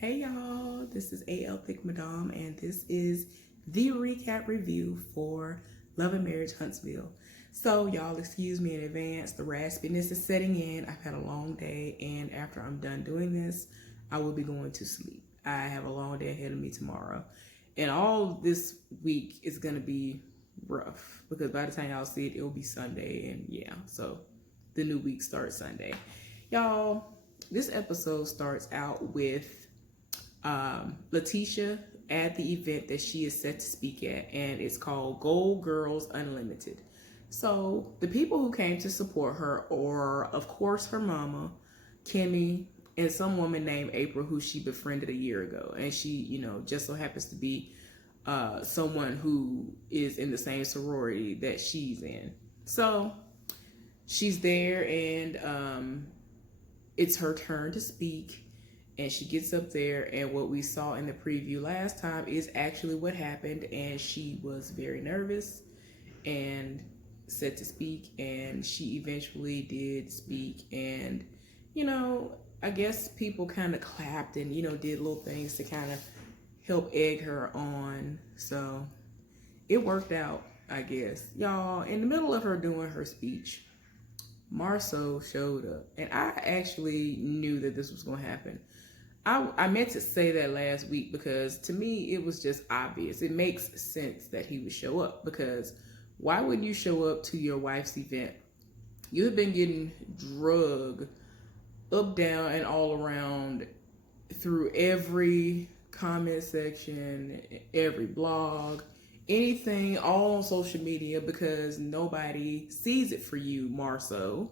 Hey y'all, this is AL Thick Madame, and this is the recap review for Love and Marriage Huntsville. So y'all excuse me in advance, the raspiness is setting in. I've had a long day, and after I'm done doing this, I will be going to sleep. I have a long day ahead of me tomorrow, and all this week is gonna be rough because by the time y'all see it, it'll be Sunday, and yeah, so the new week starts Sunday. Y'all, this episode starts out with Tisha at the event that she is set to speak at, and it's called Gold Girls Unlimited. So the people who came to support her are, of course, her mama, Kimmi, and some woman named April who she befriended a year ago, and she, just so happens to be someone who is in the same sorority that she's in. So she's there, and it's her turn to speak. And she gets up there, and what we saw in the preview last time is actually what happened. And she was very nervous and set to speak, and she eventually did speak. And, I guess people kind of clapped and, did little things to kind of help egg her on. So it worked out, I guess. Y'all, in the middle of her doing her speech, Marsau showed up. And I actually knew that this was going to happen. I meant to say that last week because to me it was just obvious. It makes sense that he would show up, because why wouldn't you show up to your wife's event? You have been getting drugged up, down, and all around through every comment section, every blog, anything, all on social media, because nobody sees it for you, Marsau.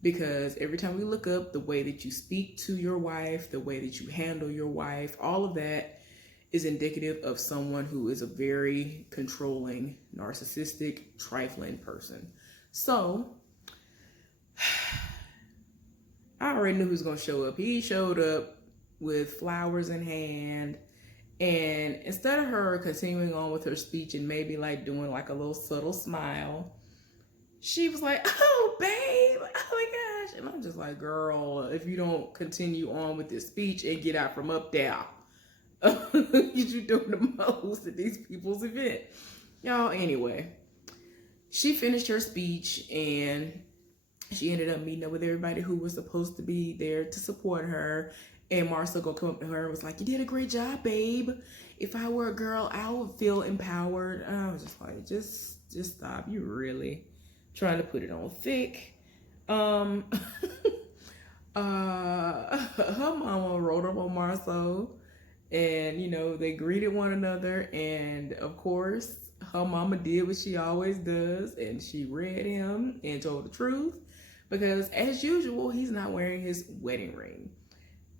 Because every time we look up, the way that you speak to your wife, the way that you handle your wife, all of that is indicative of someone who is a very controlling, narcissistic, trifling person. So I already knew who was going to show up. He showed up with flowers in hand. And instead of her continuing on with her speech and maybe like doing like a little subtle smile, she was like, "Oh, babe, oh my gosh." And I'm just like, girl, if you don't continue on with this speech and get out from up there, you're doing the most at these people's event. Y'all, anyway, she finished her speech and she ended up meeting up with everybody who was supposed to be there to support her. And Marsau gonna come up to her and was like, "You did a great job, babe. If I were a girl, I would feel empowered." And I was just like, just stop. You really trying to put it on thick. Her mama wrote up on Marsau, and they greeted one another, and of course her mama did what she always does, and she read him and told the truth, because as usual he's not wearing his wedding ring.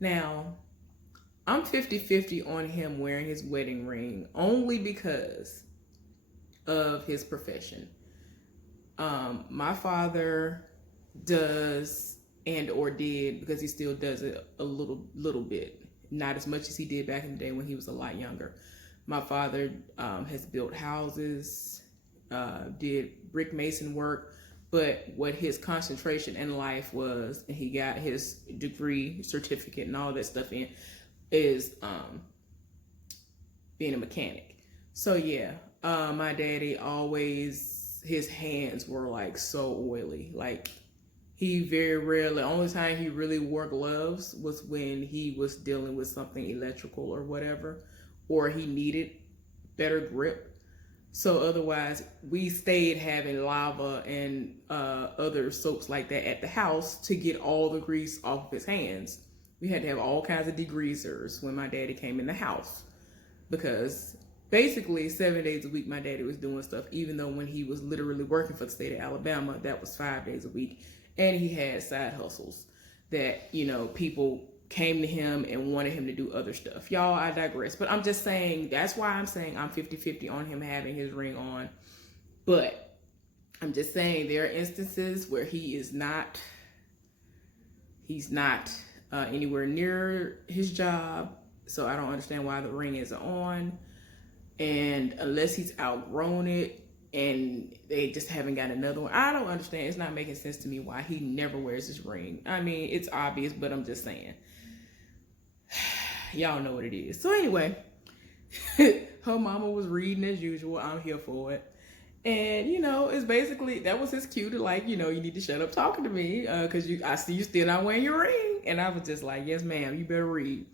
Now I'm 50-50 on him wearing his wedding ring, only because of his profession. My father does and or did, because he still does it a little bit, not as much as he did back in the day when he was a lot younger. My father has built houses, did brick mason work, but what his concentration in life was, and he got his degree, certificate, and all that stuff in, is being a mechanic. So yeah, my daddy always, his hands were like so oily. Like he very rarely, only time he really wore gloves was when he was dealing with something electrical or whatever, or he needed better grip. So otherwise we stayed having lava and other soaps like that at the house to get all the grease off of his hands. We had to have all kinds of degreasers when my daddy came in the house, because basically 7 days a week my daddy was doing stuff, even though when he was literally working for the state of Alabama, that was 5 days a week. And he had side hustles that, people came to him and wanted him to do other stuff. Y'all, I digress. But I'm just saying, that's why I'm saying I'm 50-50 on him having his ring on. But I'm just saying there are instances where he's not anywhere near his job. So I don't understand why the ring isn't on. And unless he's outgrown it and they just haven't got another one, I don't understand. It's not making sense to me why he never wears his ring. I mean, it's obvious, but I'm just saying. Y'all know what it is. So anyway, her mama was reading as usual. I'm here for it. And, you know, it's basically, that was his cue to, like, you know, you need to shut up talking to me because I see you still not wearing your ring. And I was just like, yes, ma'am, you better read.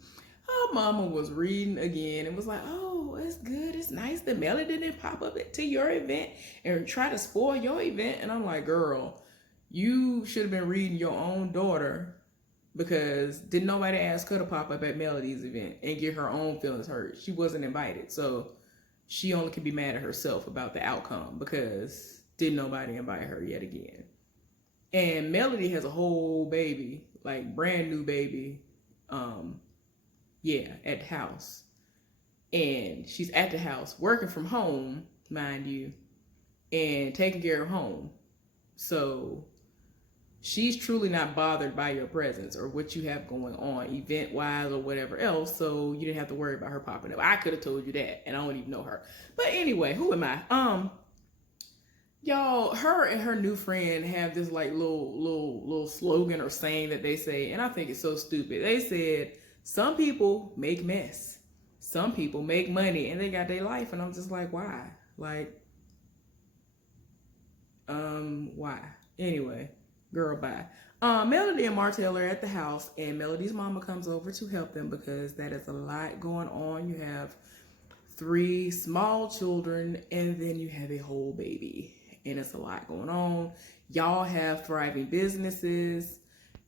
Her mama was reading again and was like, oh, it's good. It's nice that Melody didn't pop up to your event and try to spoil your event. And I'm like, girl, you should have been reading your own daughter, because didn't nobody ask her to pop up at Melody's event and get her own feelings hurt. She wasn't invited. So she only can be mad at herself about the outcome because didn't nobody invite her yet again. And Melody has a whole baby, like brand new baby, at the house. And she's at the house working from home, mind you, and taking care of home. So she's truly not bothered by your presence or what you have going on event-wise or whatever else, so you didn't have to worry about her popping up. I could have told you that, and I don't even know her. But anyway, who am I? Y'all, her and her new friend have this like little slogan or saying that they say, and I think it's so stupid. They said, some people make mess, some people make money, and they got their life, and I'm just like, why? Like, why? Anyway. Girl, bye. Melody and Martell are at the house, and Melody's mama comes over to help them because that is a lot going on. You have 3 small children, and then you have a whole baby, and it's a lot going on. Y'all have thriving businesses,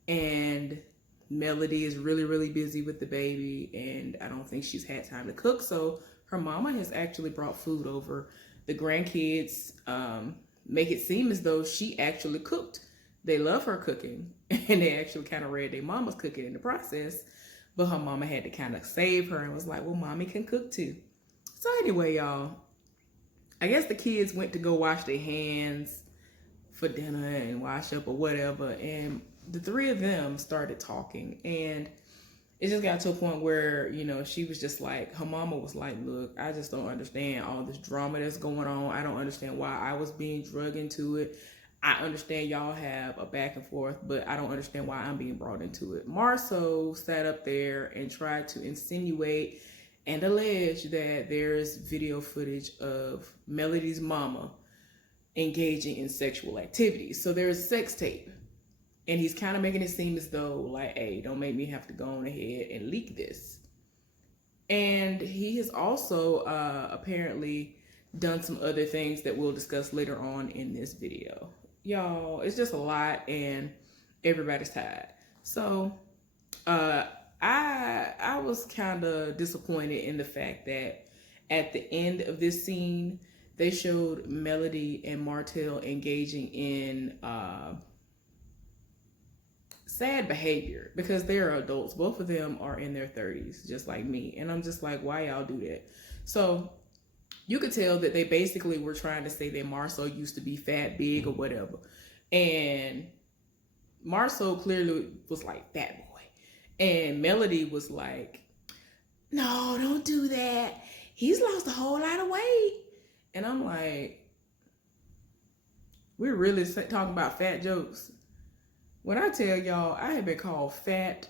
and Melody is really, really busy with the baby, and I don't think she's had time to cook, so her mama has actually brought food over. The grandkids make it seem as though she actually cooked. They love her cooking, and they actually kind of read their mama's cooking in the process, but her mama had to kind of save her and was like, well, mommy can cook too. So anyway, y'all, I guess the kids went to go wash their hands for dinner and wash up or whatever, and the 3 of them started talking, and it just got to a point where, you know, she was just like, her mama was like, look, I just don't understand all this drama that's going on. I don't understand why I was being drugged into it. I understand y'all have a back and forth, but I don't understand why I'm being brought into it. Marsau sat up there and tried to insinuate and allege that there's video footage of Melody's mama engaging in sexual activities. So there's sex tape. And he's kind of making it seem as though, like, hey, don't make me have to go on ahead and leak this. And he has also apparently done some other things that we'll discuss later on in this video. Y'all, it's just a lot, and everybody's tired. So I was kind of disappointed in the fact that at the end of this scene, they showed Melody and Martell engaging in sad behavior because they're adults. Both of them are in their 30s, just like me. And I'm just like, why y'all do that? So you could tell that they basically were trying to say that Marsau used to be fat, big, or whatever. And Marsau clearly was like, fat boy. And Melody was like, no, don't do that. He's lost a whole lot of weight. And I'm like, we're really talking about fat jokes. When I tell y'all, I have been called fat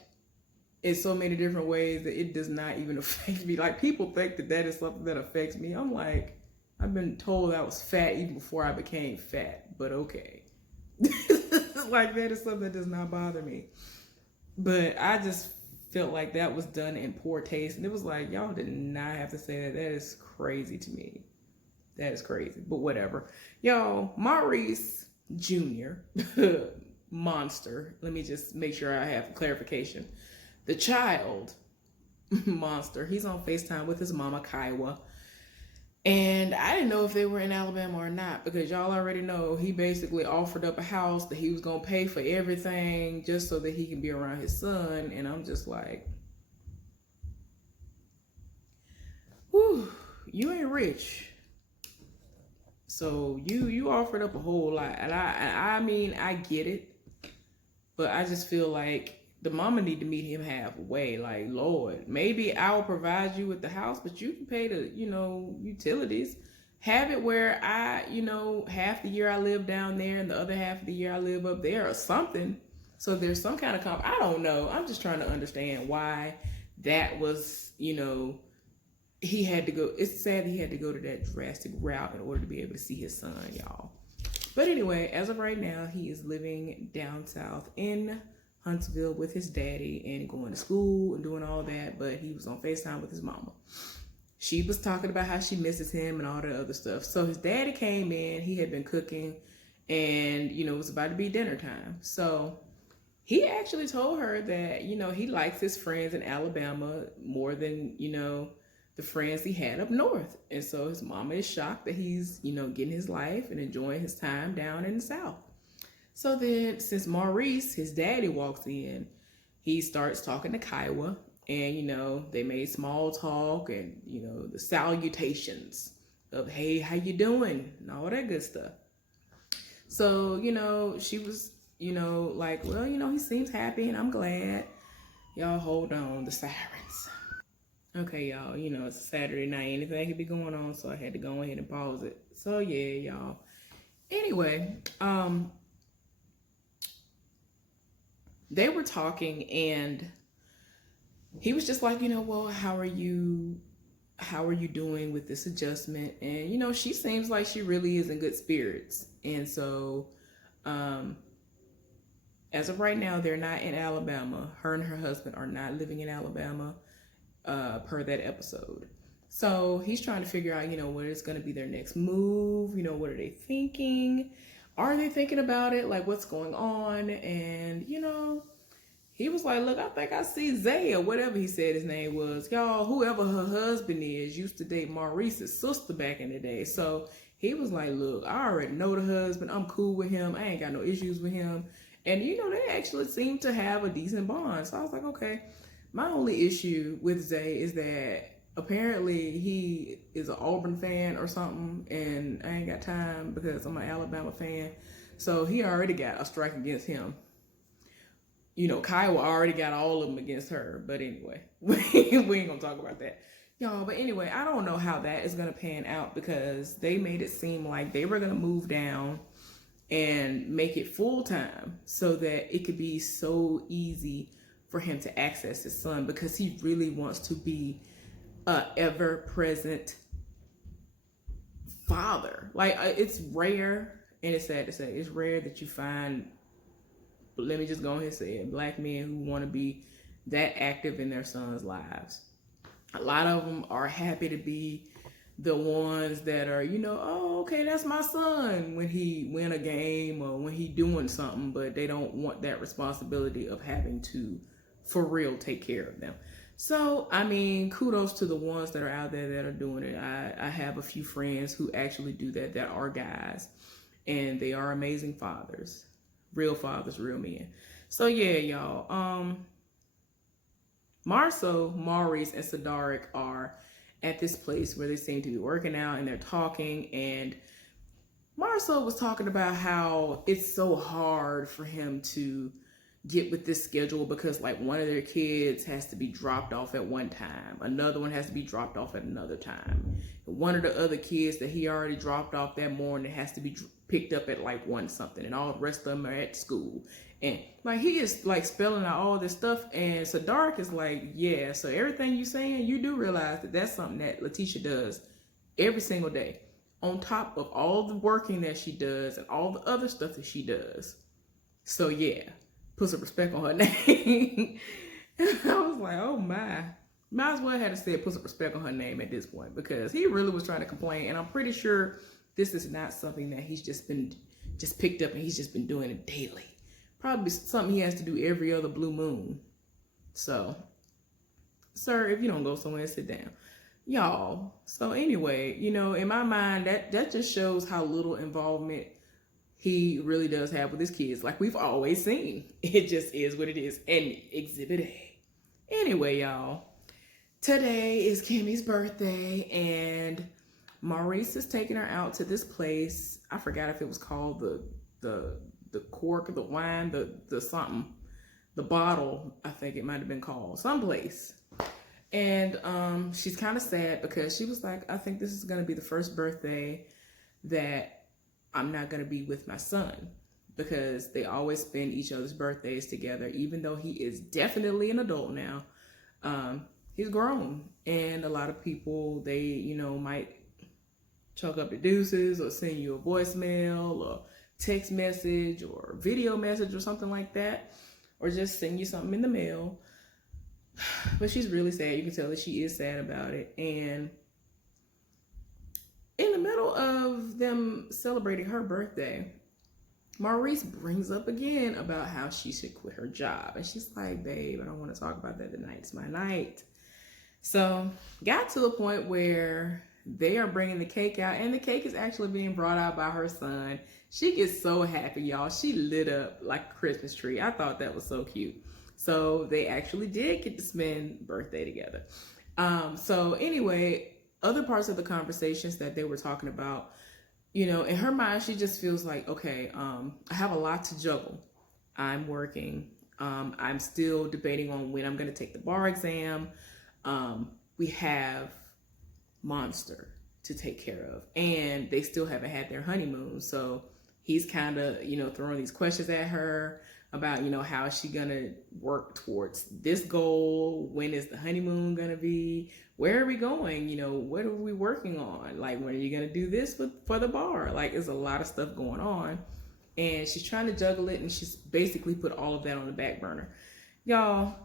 in so many different ways that it does not even affect me. Like, people think that that is something that affects me. I'm like, I've been told I was fat even before I became fat, but okay. Like, that is something that does not bother me. But I just felt like that was done in poor taste. And it was like, y'all did not have to say that. That is crazy to me. That is crazy, but whatever. Y'all, Maurice Jr., monster. Let me just make sure I have clarification. The child monster. He's on FaceTime with his mama, Kiuwha. And I didn't know if they were in Alabama or not because y'all already know he basically offered up a house that he was going to pay for everything just so that he can be around his son. And I'm just like, whew, you ain't rich. So you offered up a whole lot. And I mean, I get it. But I just feel like the mama need to meet him halfway. Like, Lord, maybe I'll provide you with the house, but you can pay the, utilities. Have it where I, half the year I live down there and the other half of the year I live up there or something. So there's some kind of I don't know. I'm just trying to understand why that was, he had to go. It's sad he had to go to that drastic route in order to be able to see his son, y'all. But anyway, as of right now, he is living down south in Huntsville with his daddy and going to school and doing all that. But he was on FaceTime with his mama. She was talking about how she misses him and all that other stuff. So his daddy came in. He had been cooking, and it was about to be dinner time. So he actually told her that he likes his friends in Alabama more than the friends he had up north. And so his mama is shocked that he's, getting his life and enjoying his time down in the South. So then, since Maurice, his daddy, walks in, he starts talking to Kiuwha, and, they made small talk and, the salutations of, hey, how you doing? And all that good stuff. So, she was, like, well, he seems happy and I'm glad. Y'all hold on, the sirens. Okay, y'all, it's a Saturday night. Anything could be going on, so I had to go ahead and pause it. So, yeah, y'all. Anyway, they were talking, and he was just like, well, how are you doing with this adjustment? And, she seems like she really is in good spirits. And so, as of right now, they're not in Alabama. Her and her husband are not living in Alabama. Per that episode. So he's trying to figure out, what is going to be their next move. What are they thinking? Are they thinking about it? Like, what's going on? And, he was like, look, I think I see Zay, or whatever he said his name was. Y'all, whoever her husband is used to date Maurice's sister back in the day. So he was like, look, I already know the husband. I'm cool with him. I ain't got no issues with him. And, they actually seem to have a decent bond. So I was like, okay. My only issue with Zay is that apparently he is an Auburn fan or something, and I ain't got time because I'm an Alabama fan. So he already got a strike against him. Kiuwha already got all of them against her. But anyway, we ain't gonna talk about that. Y'all, but anyway, I don't know how that is gonna pan out because they made it seem like they were gonna move down and make it full time so that it could be so easy for him to access his son, because he really wants to be a ever-present father. Like, it's rare, and it's sad to say, it's rare that you find, let me just go ahead and say it, Black men who want to be that active in their sons' lives. A lot of them are happy to be the ones that are, oh, okay, that's my son when he win a game or when he doing something, but they don't want that responsibility of having to, for real, take care of them. So, I mean, kudos to the ones that are out there that are doing it. I have a few friends who actually do that are guys, and they are amazing fathers, real men. So yeah, y'all, Marsau, Maurice, and Sadaric are at this place where they seem to be working out and they're talking, and Marsau was talking about how it's so hard for him to get with this schedule because, like, one of their kids has to be dropped off at one time, another one has to be dropped off at another time, one of the other kids that he already dropped off that morning has to be picked up at like 1 something, and all the rest of them are at school. And like, he is like spelling out all this stuff, and Sadaric is like, yeah, so everything you saying, you do realize that that's something that Tisha does every single day, on top of all the working that she does and all the other stuff that she does. So yeah, put some respect on her name. I was like, oh my. Might as well have to say put some respect on her name at this point, because he really was trying to complain, and I'm pretty sure this is not something that he's just picked up and he's just been doing it daily. Probably something he has to do every other blue moon. So, sir, if you don't go somewhere, sit down. Y'all, so anyway, in my mind, that just shows how little involvement he really does have with his kids. Like we've always seen. It just is what it is. And Exhibit A. Anyway, y'all, today is Kimmi's birthday, and Maurice is taking her out to this place. I forgot if it was called the cork, the wine, the something, the bottle, I think it might have been called, someplace. And she's kind of sad because she was like, I think this is going to be the first birthday that I'm not going to be with my son, because they always spend each other's birthdays together, even though he is definitely an adult now. he's grown, and a lot of people, they, might chalk up the deuces or send you a voicemail or text message or video message or something like that, or just send you something in the mail. But she's really sad. You can tell that she is sad about it. And in the middle of them celebrating her birthday, Maurice brings up again about how she should quit her job. And she's like, babe, I don't want to talk about that tonight. It's my night. So got to the point where they are bringing the cake out, and the cake is actually being brought out by her son. She gets so happy, y'all. She lit up like a Christmas tree. I thought that was so cute. So they actually did get to spend birthday together. So anyway, other parts of the conversations that they were talking about, in her mind, she just feels like, okay, I have a lot to juggle. I'm working. I'm still debating on when I'm going to take the bar exam. We have Monster to take care of, and they still haven't had their honeymoon. So he's kind of, throwing these questions at her about, how is she going to work towards this goal? When is the honeymoon going to be? Where are we going? What are we working on? Like, when are you going to do this for the bar? Like, there's a lot of stuff going on, and she's trying to juggle it, and she's basically put all of that on the back burner. Y'all,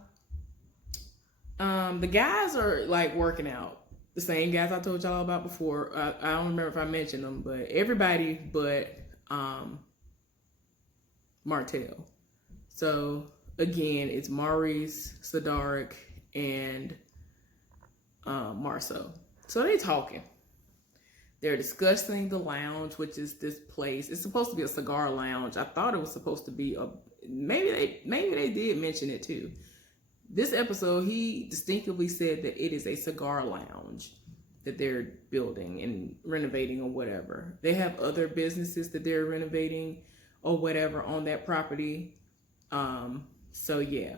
the guys are like working out. The same guys I told y'all about before. I don't remember if I mentioned them, but everybody but Martell. So again, it's Maurice, Sadaric, and Marsau. So they talking. They're discussing the lounge, which is this place. It's supposed to be a cigar lounge. I thought it was supposed to be maybe they did mention it too. This episode, he distinctively said that it is a cigar lounge that they're building and renovating or whatever. They have other businesses that they're renovating or whatever on that property. So yeah.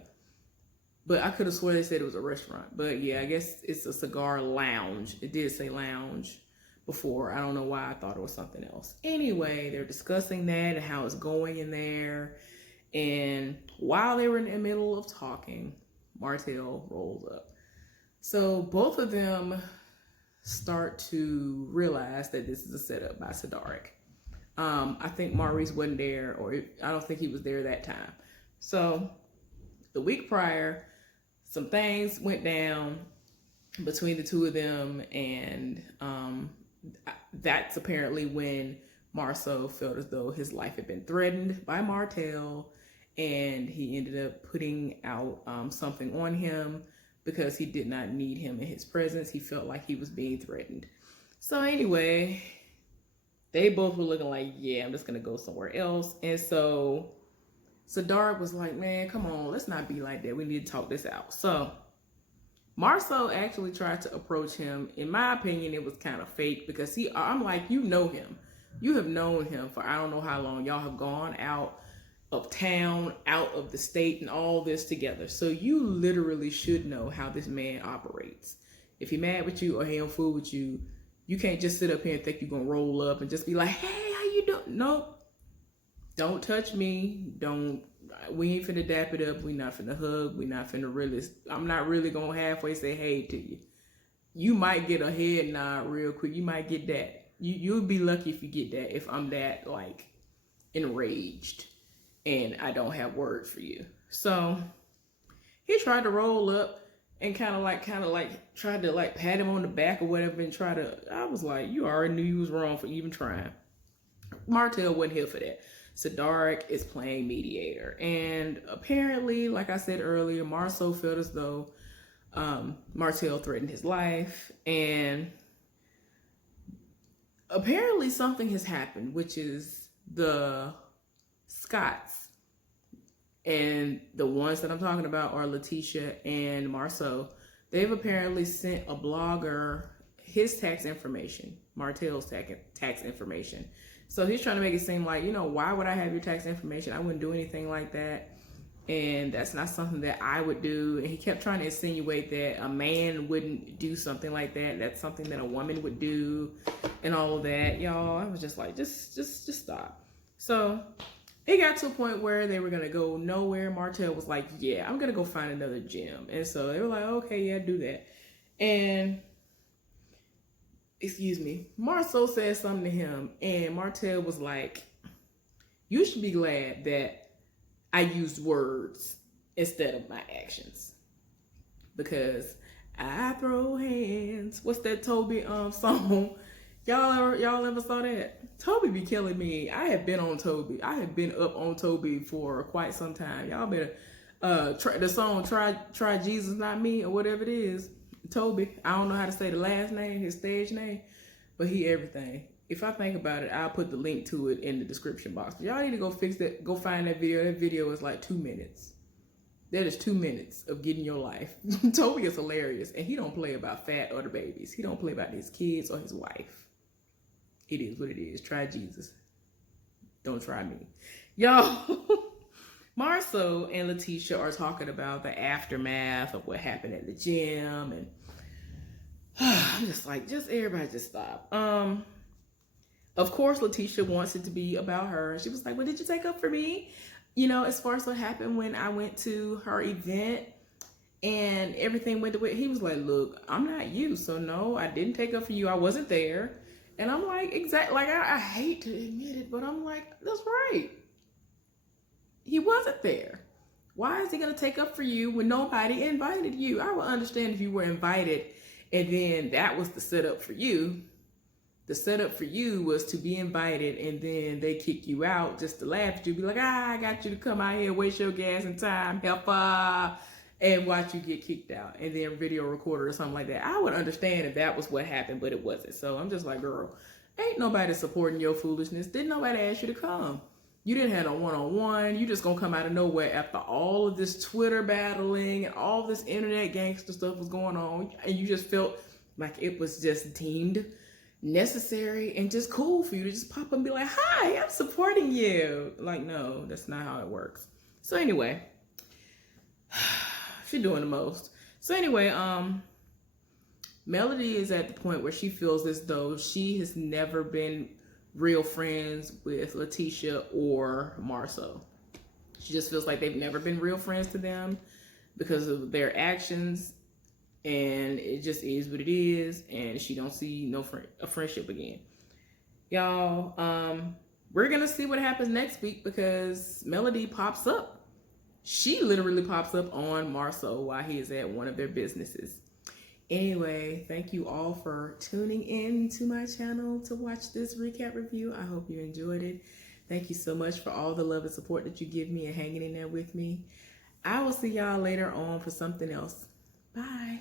But I could have sworn they said it was a restaurant. But yeah, I guess it's a cigar lounge. It did say lounge before. I don't know why I thought it was something else. Anyway, they're discussing that and how it's going in there. And while they were in the middle of talking, Martell rolls up. So both of them start to realize that this is a setup by Sadaric. I think Maurice wasn't there, or I don't think he was there that time. So the week prior, some things went down between the two of them, and that's apparently when Marsau felt as though his life had been threatened by Martell, and he ended up putting out something on him because he did not need him in his presence. He felt like he was being threatened. So anyway, they both were looking like, yeah, I'm just going to go somewhere else. And so Sadaric was like, man, come on, let's not be like that. We need to talk this out. So Marsau actually tried to approach him. In my opinion, it was kind of fake because I'm like, you know him. You have known him for I don't know how long. Y'all have gone out of town, out of the state, and all this together. So you literally should know how this man operates. If he's mad with you or he don't fool with you, you can't just sit up here and think you're going to roll up and just be like, hey, how you doing? Nope. Don't touch me. We ain't finna dap it up. We not finna hug. We not finna really, I'm not really going to halfway say hey to you. You might get a head nod real quick. You might get that. You'll be lucky if you get that, if I'm that like enraged and I don't have words for you. So he tried to roll up and kind of like tried to like pat him on the back or whatever and I was like, you already knew you was wrong for even trying. Martell wasn't here for that. Sadaric is playing mediator. And apparently, like I said earlier, Marsau felt as though Martell threatened his life. And apparently something has happened, which is the Scotts, and the ones that I'm talking about are Tisha and Marsau. They've apparently sent a blogger his tax information, Martell's tax information. So he's trying to make it seem like, why would I have your tax information? I wouldn't do anything like that. And that's not something that I would do. And he kept trying to insinuate that a man wouldn't do something like that. That's something that a woman would do and all of that. Y'all, I was just like, just stop. So it got to a point where they were going to go nowhere. Martell was like, yeah, I'm going to go find another gym. And so they were like, okay, yeah, do that. And, excuse me, Marsau said something to him. And Martell was like, you should be glad that I used words instead of my actions. Because I throw hands. What's that Toby song? Y'all ever saw that? Toby be killing me. I have been on Toby. I have been up on Toby for quite some time. Y'all better try the song Try Jesus Not Me or whatever it is. Toby. I don't know how to say the last name, his stage name, but he everything. If I think about it, I'll put the link to it in the description box. But y'all need to go fix that. Go find that video. That video is like 2 minutes. That is 2 minutes of getting your life. Toby is hilarious, and he don't play about fat or the babies. He don't play about his kids or his wife. It is what it is. Try Jesus. Don't try me. Y'all, Marsau and Tisha are talking about the aftermath of what happened at the gym. And I'm just like, everybody just stop. Of course, Tisha wants it to be about her. She was like, well, did you take up for me? You know, as far as what happened when I went to her event and everything went the way. He was like, look, I'm not you. So no, I didn't take up for you. I wasn't there. And I'm like, exactly, like, I hate to admit it, but I'm like, that's right. He wasn't there. Why is he going to take up for you when nobody invited you? I would understand if you were invited and then that was the setup for you. The setup for you was to be invited and then they kick you out just to laugh at you. Be like, I got you to come out here, waste your gas and time, help and watch you get kicked out and then video recorder or something like that. I would understand if that was what happened, but it wasn't. So I'm just like, girl, ain't nobody supporting your foolishness. Didn't nobody ask you to come. You didn't have a one-on-one. You just gonna come out of nowhere after all of this Twitter battling and all this internet gangster stuff was going on. And you just felt like it was just deemed necessary and just cool for you to just pop up and be like, hi, I'm supporting you. Like, no, that's not how it works. So anyway, she's doing the most. So anyway, Melody is at the point where she feels as though she has never been real friends with Tisha or Marsau. She just feels like they've never been real friends to them because of their actions, and it just is what it is, and she don't see a friendship again. Y'all, we're gonna see what happens next week because Melody pops up. She literally pops up on Marsau while he is at one of their businesses. Anyway, thank you all for tuning in to my channel to watch this recap review. I hope you enjoyed it. Thank you so much for all the love and support that you give me and hanging in there with me. I will see y'all later on for something else. Bye.